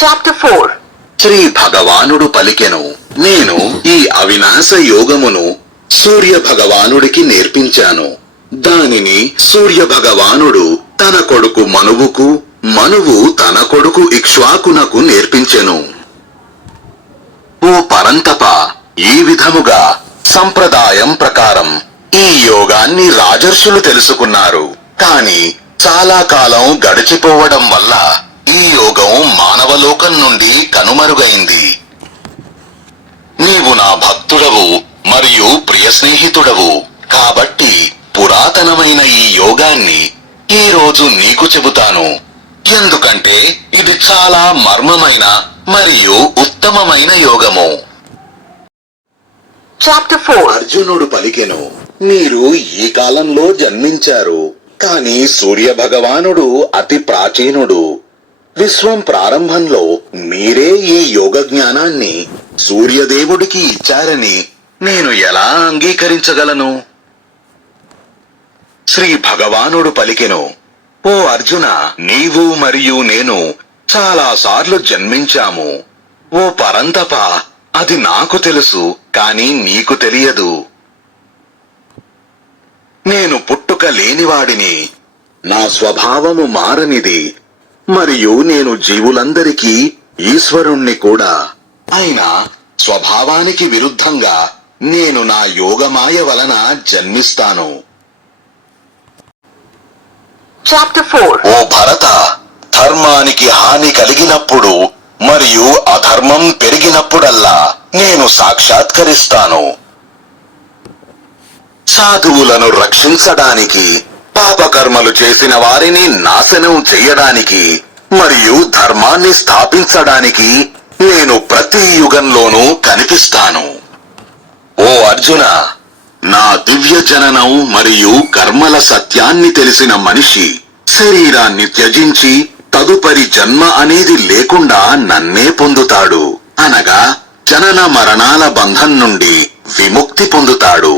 Chapter 4 Shri భగవానుడు పలికెను, నేను ఈ అవినాశ యోగమును సూర్య భగవానుడికి నేర్పించాను. దానిని సూర్య భగవానుడు తన కొడుకు మనువుకు, మనువు తన కొడుకు ఇక్ష్వాకునకు నేర్పించెను. ఓ పరంతప, ఈ విధముగా సంప్రదాయం ప్రకారం ఈ యోగాన్ని రాజర్షులు తెలుసుకున్నారు. కాని చాలా కాలం గడిచిపోవడం వల్ల ఈ యోగం మానవలోకం నుండి కనుమరుగైంది. నీవు నా భక్తుడవు మరియు ప్రియ స్నేహితుడవు కాబట్టి పురాతనమైన ఈ యోగాన్ని ఈ రోజు నీకు చెబుతాను. ఎందుకంటే ఇది చాలా మర్మమైన మరియు ఉత్తమమైన యోగము. Chapter 4 అర్జునుడు పలికెను, మీరు ఈ కాలంలో జన్మించారు. కాని సూర్య భగవానుడు అతి ప్రాచీనుడు. విశ్వం ప్రారంభంలో మీరే ఈ యోగ జ్ఞానాన్ని సూర్యదేవుడికి ఇచ్చారని నేను ఎలా అంగీకరించగలను? శ్రీ భగవానుడు పలికెను, ఓ అర్జున, నీవు మరియు నేను చాలాసార్లు జన్మించాము. ఓ పరంతప, అది నాకు తెలుసు, కాని నీకు తెలియదు. నేను పుట్టుక లేనివాడిని, నా స్వభావము మారనిది, మరియు నేను జీవులందరికీ ఈశ్వరుణ్ణి కూడా. అయినా స్వభావానికి విరుద్ధంగా నేను నా యోగమాయ వలన జన్మిస్తాను. Chapter 4 ఓ భరత, ధర్మానికి హాని కలిగినప్పుడు మరియు అధర్మం పెరిగినప్పుడల్లా నేను సాక్షాత్కరిస్తాను. సాధువులను రక్షించడానికి, పాపకర్మలు చేసిన వారిని నాశనం చెయ్యడానికి మరియు ధర్మాన్ని స్థాపించడానికి నేను ప్రతి యుగంలోనూ కనిపిస్తాను. ఓ అర్జున, నా దివ్య జననం మరియు కర్మల సత్యాన్ని తెలిసిన మనిషి శరీరాన్ని త్యజించి తదుపరి జన్మ అనేది లేకుండా నన్నే పొందుతాడు. అనగా జనన మరణాల బంధం నుండి విముక్తి పొందుతాడు.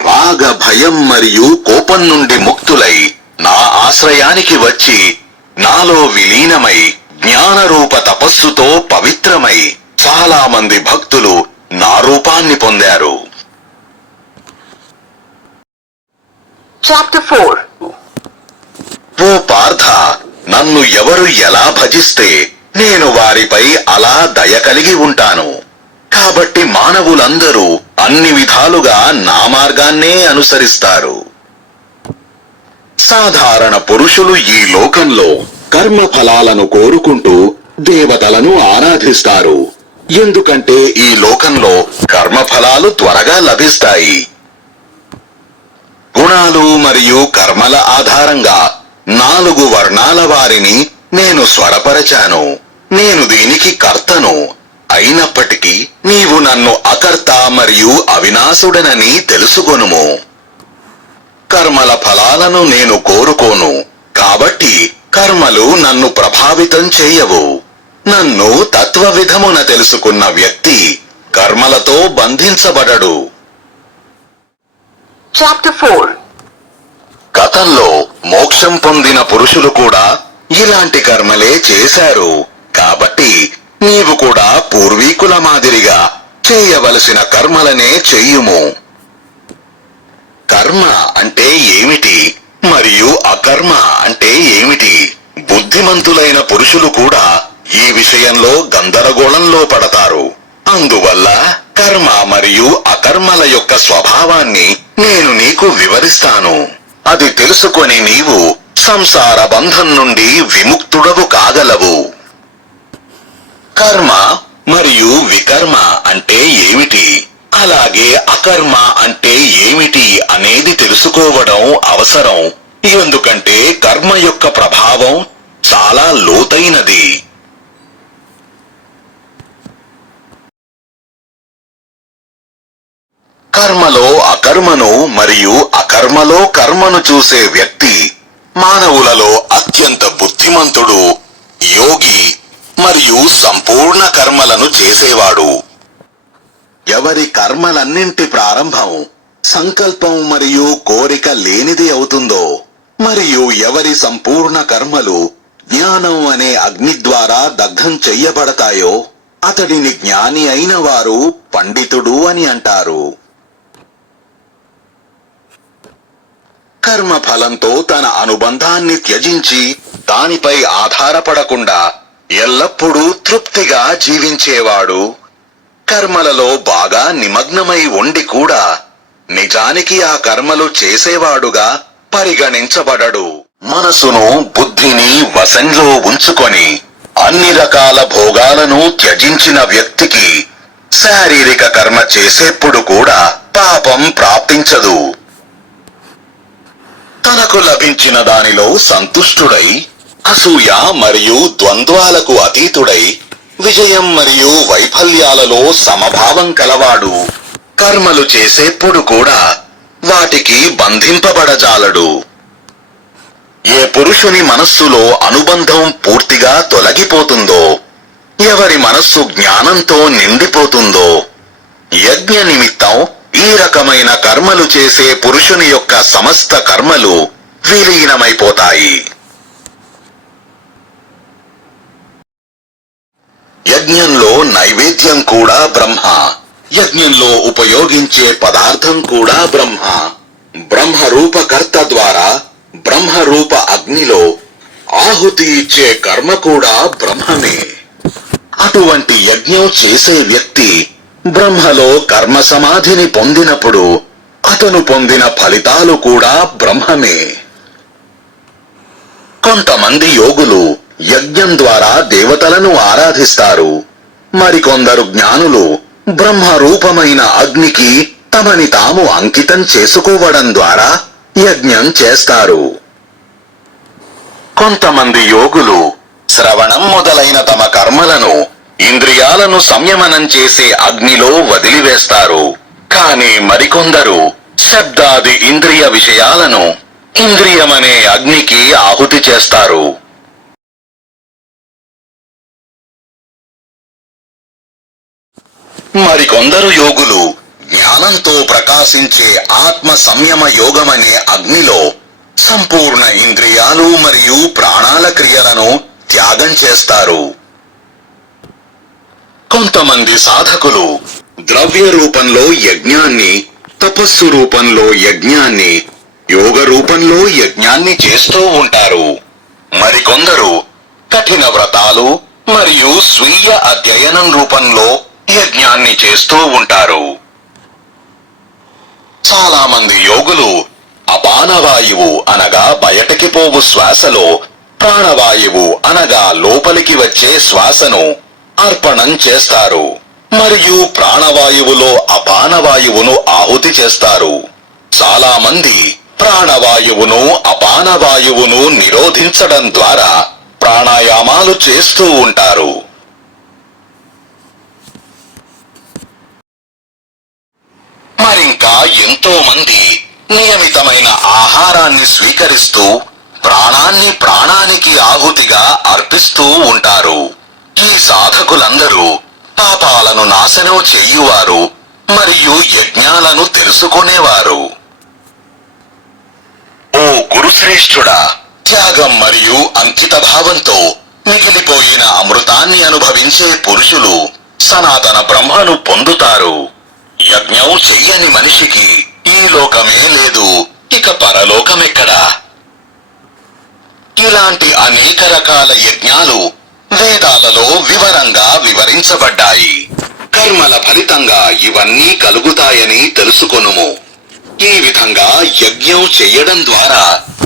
రాగ భయం మరియు కోపం నుండి ముక్తులై నా ఆశ్రయానికి వచ్చి నాలో విలీనమై జ్ఞానరూప తపస్సుతో పవిత్రమై చాలా మంది భక్తులు నా రూపాన్ని పొందారు. Chapter 4 ఓ పార్థ, నన్ను ఎవరు ఎలా భజిస్తే నేను వారిపై అలా దయ కలిగి ఉంటాను. కాబట్టి మానవులందరూ అన్ని విధాలుగా నా మార్గాన్నే అనుసరిస్తారు. సాధారణ పురుషులు ఈ లోకంలో కర్మ ఫలాలను కోరుకుంటూ దేవతలను ఆరాధిస్తారు. ఎందుకంటే ఈ లోకంలో కర్మఫలాలు త్వరగా లభిస్తాయి. గుణాలు మరియు కర్మల ఆధారంగా 4 వర్ణాల వారిని నేను స్వరపరచాను. నేను దీనికి కర్తను. అయినప్పటికీ నీవు నన్ను అకర్త మరియు అవినాశుడనని తెలుసుకొనుము. కర్మల ఫలాలను నేను కోరుకోను, కాబట్టి కర్మలు నన్ను ప్రభావితం చేయవు. నన్ను తత్వవిధమున తెలుసుకున్న వ్యక్తి కర్మలతో బంధించబడడు. Chapter 4 గతంలో మోక్షం పొందిన పురుషులు కూడా ఇలాంటి కర్మలే చేశారు. కాబట్టి నీవు కూడా పూర్వీకుల మాదిరిగా చేయవలసిన కర్మలనే చెయ్యుము. కర్మ అంటే ఏమిటి మరియు అకర్మ అంటే ఏమిటి? బుద్ధిమంతులైన పురుషులు కూడా ఈ విషయంలో గందరగోళంలో పడతారు. అందువల్ల కర్మ మరియు అకర్మల యొక్క స్వభావాన్ని నేను నీకు వివరిస్తాను. అది తెలుసుకొని నీవు సంసార బంధం నుండి విముక్తుడవు కాగలవు. కర్మ మరియు వికర్మ అంటే ఏమిటి, అలాగే అకర్మ అంటే ఏమిటి అనేది తెలుసుకోవడం అవసరం. ఎందుకంటే కర్మ యొక్క ప్రభావం చాలా లోతైనది. కర్మలో అకర్మను మరియు అకర్మలో కర్మను చూసే వ్యక్తి మానవులలో అత్యంత బుద్ధిమంతుడు, యోగి మరియు సంపూర్ణ కర్మలను చేసేవాడు. ఎవరి కర్మలన్నింటి ప్రారంభం సంకల్పం మరియు కోరిక లేనిది అవుతుందో, మరియు ఎవరి సంపూర్ణ కర్మలు జ్ఞానం అనే అగ్ని ద్వారా దగ్ధం చెయ్యబడతాయో అతడిని జ్ఞాని అయిన వారు పండితుడు అని అంటారు. కర్మఫలంతో తన అనుబంధాన్ని త్యజించి దానిపై ఆధారపడకుండా ఎల్లప్పుడూ తృప్తిగా జీవించేవాడు కర్మలలో బాగా నిమగ్నమై ఉండి కూడా నిజానికి ఆ కర్మలు చేసేవాడుగా పరిగణించబడడు. మనసును బుద్ధిని వశంలో ఉంచుకొని అన్ని రకాల భోగాలను త్యజించిన వ్యక్తికి శారీరక కర్మ చేసేప్పుడు కూడా పాపం ప్రాప్తించదు. తనకు లభించిన దానిలో సంతుష్టుడై అసూయ మరియు ద్వంద్వాలకు అతీతుడై విజయం మరియు వైఫల్యాలలో సమభావం కలవాడు కర్మలు చేసేప్పుడు కూడా వాటికి బంధింపబడజాలడు. ఏ పురుషుని మనస్సులో అనుబంధం పూర్తిగా తొలగిపోతుందో, ఎవరి మనస్సు జ్ఞానంతో నిండిపోతుందో, యజ్ఞ నిమిత్తం ఈ రకమైన కర్మలు చేసే పురుషుని యొక్క సమస్త కర్మలు విలీనమైపోతాయి. యజ్ఞంలో నైవేద్యం కూడా బ్రహ్మ, యజ్ఞంలో ఉపయోగించే పదార్థం కూడా బ్రహ్మ. బ్రహ్మరూపకర్త ద్వారా బ్రహ్మరూప అగ్నిలో ఆహుతి ఇచ్చే కర్మ కూడా బ్రహ్మమే. అటువంటి యజ్ఞం చేసే వ్యక్తి బ్రహ్మలో కర్మ సమాధిని పొందినప్పుడు అతను పొందిన ఫలితాలు కూడా బ్రహ్మమే. కొంతమంది యోగులు యజ్ఞం ద్వారా దేవతలను ఆరాధిస్తారు. మరికొందరు జ్ఞానులు బ్రహ్మరూపమైన అగ్నికి తమని తాము అంకితం చేసుకోవడం ద్వారా యజ్ఞం చేస్తారు. కొంతమంది యోగులు శ్రవణం మొదలైన తమ కర్మలను ఇంద్రియాలను సంయమనం చేసే అగ్నిలో వదిలివేస్తారు. కానీ మరికొందరు శబ్దాది ఇంద్రియ విషయాలను ఇంద్రియమనే అగ్నికి ఆహుతి చేస్తారు. మరికొందరు యోగులు జ్ఞానంతో ప్రకాశించే ఆత్మ సంయమ యోగమనే అగ్నిలో సంపూర్ణ ఇంద్రియాలు మరియు ప్రాణాల క్రియలను త్యాగం చేస్తారు. కొంతమంది సాధకులు ద్రవ్య రూపంలో యజ్ఞాన్ని, తపస్సు రూపంలో యజ్ఞాన్ని, యోగ రూపంలో యజ్ఞాన్ని చేస్తూ ఉంటారు. మరికొందరు కఠిన వ్రతాలు మరియు స్వీయ అధ్యయనం రూపంలో యజ్ఞాన్ని చేస్తూ ఉంటారు. చాలా మంది యోగులు అపానవాయువు అనగా బయటకి పోవు శ్వాసలో ప్రాణవాయువు అనగా లోపలికి వచ్చే శ్వాసను అర్పణం చేస్తారు మరియు ప్రాణవాయువులో అపానవాయువును ఆహుతి చేస్తారు. చాలా మంది ప్రాణవాయువును అపానవాయువును నిరోధించడం ద్వారా ప్రాణాయామాలు చేస్తూ ఉంటారు. మరింకా ఎంతో మంది నియమితమైన ఆహారాన్ని స్వీకరిస్తూ ప్రాణాన్ని ప్రాణానికి ఆహుతిగా అర్పిస్తూ ఉంటారు. ఈ సాధకులందరూ పాపాలను నాశనం చెయ్యువారు మరియు యజ్ఞాలను తెలుసుకునేవారు. ఓ గురుశ్రేష్ఠుడా, త్యాగం మరియు అంకిత భావంతో మిగిలిపోయిన అమృతాన్ని అనుభవించే పురుషులు సనాతన బ్రహ్మను పొందుతారు. యజ్ఞం చెయ్యని మనిషికి ఈ లోకమే లేదు, ఇక పరలోకమెక్కడా? ఇలాంటి అనేక రకాల యజ్ఞాలు వేదాలలో వివరంగా వివరించబడ్డాయి. కర్మల ఫలితంగా ఇవన్నీ కలుగుతాయని తెలుసుకొనుము. ఈ విధంగా యజ్ఞం చెయ్యడం ద్వారా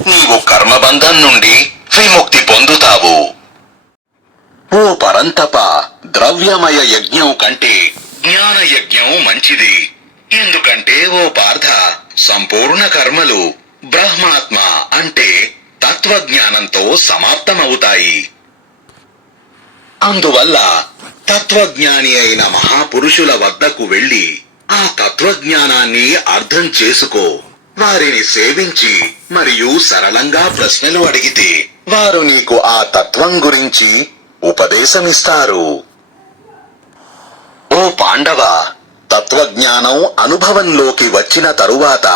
నీవు కర్మబంధం నుండి విముక్తి పొందుతావు. ఓ పరంతప, ద్రవ్యమయ యజ్ఞం కంటే జ్ఞాన యజ్ఞం మంచిది. ఎందుకంటే ఓ పార్థ, సంపూర్ణ కర్మలు బ్రహ్మాత్మ అంటే తత్వజ్ఞానంతో సమాప్తమవుతాయి. అందువల్ల తత్వజ్ఞాని అయిన మహాపురుషుల వద్దకు వెళ్లి ఆ తత్వజ్ఞానాన్ని అర్థం చేసుకో. వారిని సేవించి మరియు సరళంగా ప్రశ్నలు అడిగితే వారు నీకు ఆ తత్వం గురించి ఉపదేశమిస్తారు. ఓ పాండవ, తత్వజ్ఞానం అనుభవంలోకి వచ్చిన తరువాత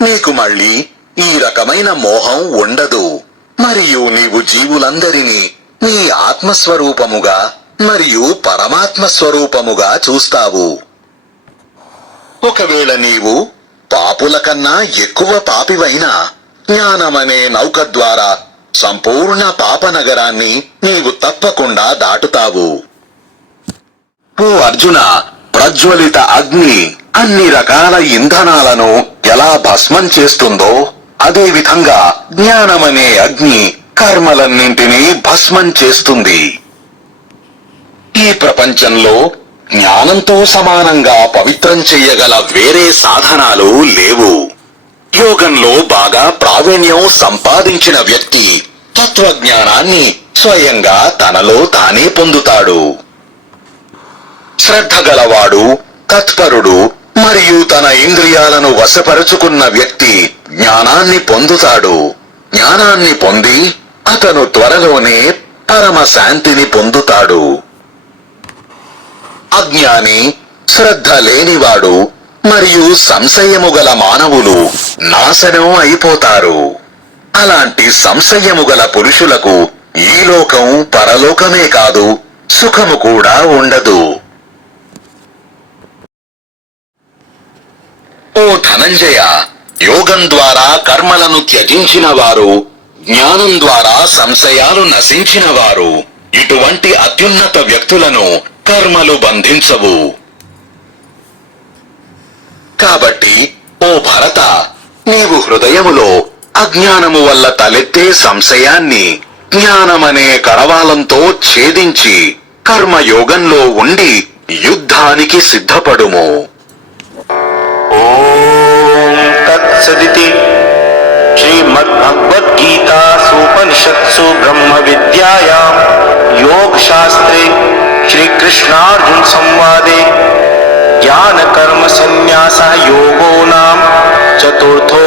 నీకు మళ్ళీ ఈ రకమైన మోహం ఉండదు మరియు నీవు జీవులందరినీ నీ ఆత్మస్వరూపముగా మరియు పరమాత్మ స్వరూపముగా చూస్తావు. ఒకవేళ నీవు పాపుల కన్నా ఎక్కువ పాపివైనా జ్ఞానమనే నౌక ద్వారా సంపూర్ణ పాపనగరాన్ని నీవు తప్పకుండా దాటుతావు. ఓ అర్జున, ప్రజ్వలిత అగ్ని అన్ని రకాల ఇంధనాలను ఎలా భస్మం చేస్తుందో అదే విధంగా జ్ఞానమనే అగ్ని కర్మలన్నింటినీ భస్మం చేస్తుంది. ఈ ప్రపంచంలో జ్ఞానంతో సమానంగా పవిత్రం చెయ్యగల వేరే సాధనాలు లేవు. యోగంలో బాగా ప్రావీణ్యం సంపాదించిన వ్యక్తి తత్వజ్ఞానాన్ని స్వయంగా తనలో తానే పొందుతాడు. శ్రద్ధ గలవాడు, తత్పరుడు మరియు తన ఇంద్రియాలను వశపరుచుకున్న వ్యక్తి జ్ఞానాన్ని పొందుతాడు. జ్ఞానాన్ని పొంది అతను త్వరలోనే పరమ శాంతిని పొందుతాడు. అజ్ఞాని, శ్రద్ధ లేనివాడు మరియు సంశయము గల మానవులు నాశనం అయిపోతారు. అలాంటి సంశయము గల పురుషులకు ఈ లోకం పరలోకమే కాదు, సుఖము కూడా ఉండదు. ఓ ధనంజయ, యోగం ద్వారా కర్మలను త్యజించిన వారు, జ్ఞానం ద్వారా సంశయాలు నశించిన వారు, ఇటువంటి అత్యున్నత వ్యక్తులను కర్మలు బంధించవు. కాబట్టి ఓ భరత, నీవు హృదయములో అజ్ఞానము వల్ల తలెత్తే సంశయాన్ని జ్ఞానమనే కరవాలంతో ఛేదించి కర్మయోగంలో ఉండి యుద్ధానికి సిద్ధపడుము. ఓం తత్సదితి శ్రీమద్భగవద్గీతాసూపనిషత్సు బ్రహ్మ విద్యాయాం యోగశాస్త్రే శ్రీకృష్ణార్జున సంవాదే జ్ఞాన కర్మ సన్యాస యోగో నామ చతుర్థో